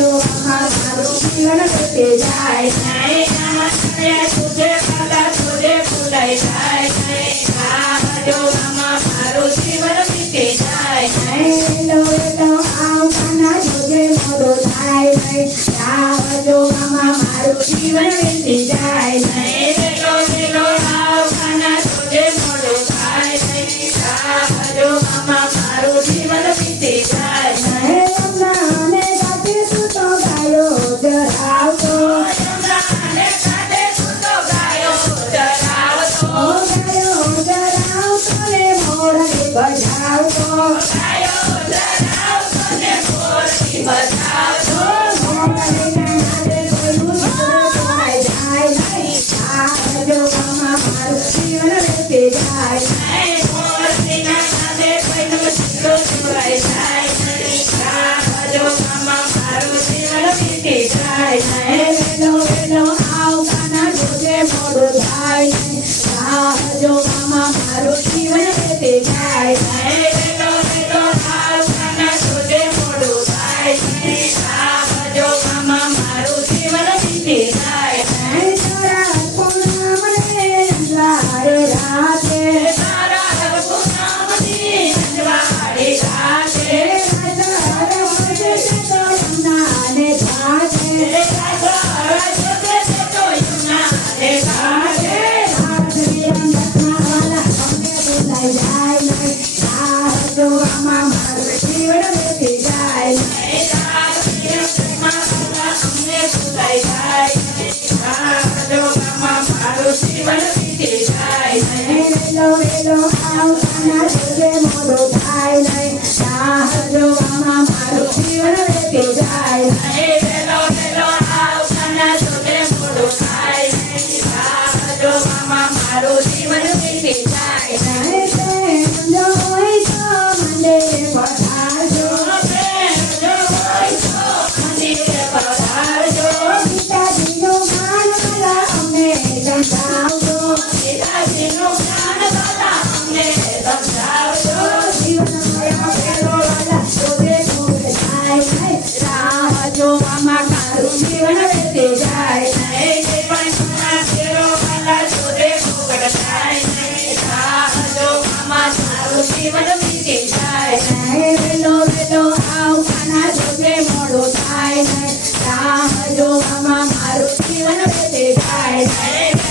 જોવામાં મારું જીવન વીતી જાય નહીં તુજે કાલા તુજે ભૂલાઈ જાય નહીં રાહ જોવામાં મારું જીવન વીતી જાય નહીં વેલો આવવાના જોજે મોડું થાય નહીં રાહ જોવામાં મારું જીવન વીતી જાય નહીં વેલો આવવાના જોજે મોડું થાય નહીં રાહ જોવામાં મારું જીવન વીતી જાય નહીં અમરાને ગાતે તું તો ગાયો જરાવતો અમરાને ગાતે તું તો ગાયો જરાવતો ને મોરલી બજાવતો ગાયો જરાવતો ને મોરલી બજાવતો મોરલીના નાદે કોઈનું જોડાઈ જાય નહીં રાહ જોવામાં મારું જીવન વીતી જાય નહીં મોરલીના નાદે કોઈનું જોડાઈ જાય નહીં રાહ જોવામાં મારું જીવન વીતી જાય નહીં વેલો આવવાના જોજે મોડું થાય નહીં રાહ જોવામાં મારું જીવન વીતી જાય નહીં વેલો આવવાના જોજે મોડું થાય નહીં રાહ જોવામાં મારું જીવન વીતી જાય નહીં તારા પૂનમને અંજવાળે રાતે તારા પૂનમની અંજવાળે રાતે વેલો આવવાના જોજે મોડું થાય નહીં રાહ જોવામાં મારું જીવન વીતી જાય નહીં વેલો આવવાના જોજે મોડું થાય નહીં રાહ જોવામાં મારું જીવન વીતી જાય નહીં પ્રેમ જો હોય તો મંદિરે પધારજો પ્રેમ જો હોય તો મંદિરે પધારજો પિતાજીનું જ્ઞાન વાલા અમને સમજાવજો પિતાજીનું જ્ઞાન વાલા અમને સમજાવજો જીવનમાં પેલો વાલા જોજે મોડું થાય નહીં રાહ જોવામાં મારું જીવન વીતી જાય નહીં જીવનમાં પેલો વાલા જોજે મોડું થાય નહીં રાહ જોવામાં મારું જીવન વીતી જાય નહીં વેલો આવવાના જોજે મોડું થાય નહીં રાહ જોવામાં મારું જીવન વીતી જાય નહીં